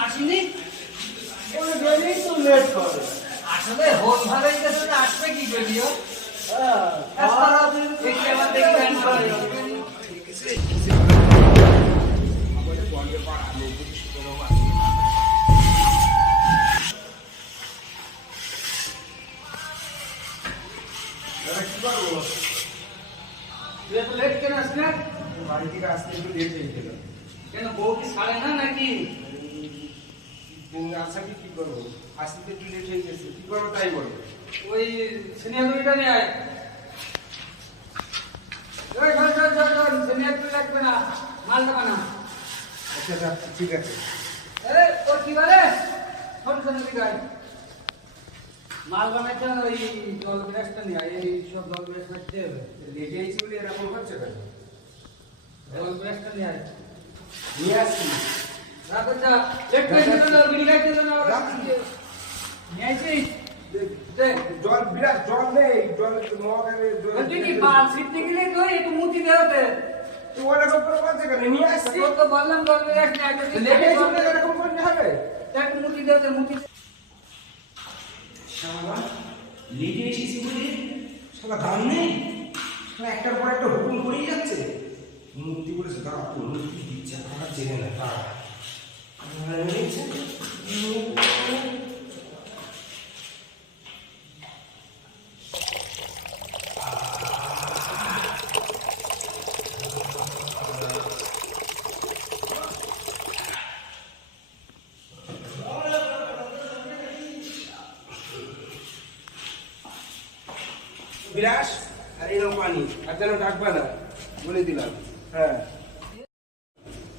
আসেনি? আসলে হোল ভালোই আসবে কি যদিও হ্যাঁ দেখি আবার দেখি ব্যান করা তুই এত লেট কেন আসলে? বাড়ি থেকে আসতে একটু লেট হয়ে গেল। কেন বউ কি ছাড়ে না নাকি? আসামি কি করব? আসতে একটু লেট হয়ে গেছে। কি করব তাই বলো। ওই সিনিয়র দুইটা নিয়ে আয়। আচ্ছা আচ্ছা ঠিক আছে। ওর কি বলে? ফোন করে দিকে মাল বানাইতে ওই জল গ্যাসটা নিয়ে এই সব জল গ্যাস রাখতে হবে। লেট হয়েছি এরকম হচ্ছে কেন? জল গ্যাসটা নিয়ে আয়। নিয়ে আসছি। রাখো লেট করে দিল না বিড়ি দিল নিয়ে আইছিস দেখ জল বিরাট জল নেই জল মহাকারে জল বলছি কি বাল ছিটতে গেলে তো একটু মুতি দেওয়াতে তো ওরকম করে বলছে কেন? নিয়ে আসছি। তো বললাম জল গ্যাস নিয়ে এরকম করতে হবে। একটু মুতি দেওয়াতে মুতি লেটে এসেছি বলে সালা দাম নেই। সালা একটার পর একটা হুকুম করেই যাচ্ছে। মূর্তি বলেছে দাঁড়া তো মূর্তি দিচ্ছে আমরা চেনে না দাঁড়া আমরা নিয়েছে বিলাস আর নাও পানি। আর যেন ডাকবা না বলে দিলাম। হ্যাঁ।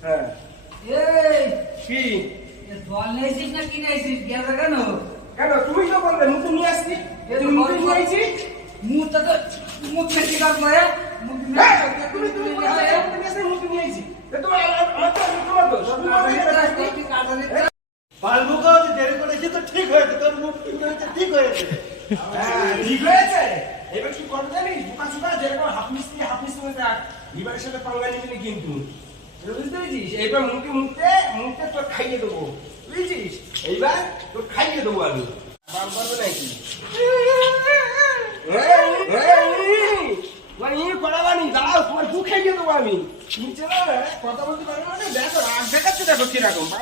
হ্যাঁ। এই! কি? জল নিয়েছিস না কি নিয়েছিস? গেছে কেন? কেন? তুমি তো বলবে নতুন নিয়ে আসছি তুমি নতুন নিয়ে আইছি মুখটা তো মুখ থেকে গাল মারে তুমি তুমি বলেছ নিয়ে আসছি আইছি দেরি করেছে তো ঠিক হয়েছে তোর মুখ ঠিক হয়েছে ঠিক হয়েছে। হ্যাঁ, ঠিক হয়েছে। এবার কি করবে জানিস? বোকা যেরকম হাফ মিস্ত্রি হাফ মিস্ত্রি থাক সাথে পাঙ্গা কিন্তু বুঝতে পেরেছিস? এইবার মুখে মুখতে মুখতে তোর খাইয়ে দেবো। বুঝেছিস? এইবার তোর খাইয়ে দেবো আমি। নাকি? দু দেবো আমি। কথা বলতে পারব না দেখো, রাগ দেখো কীরকম।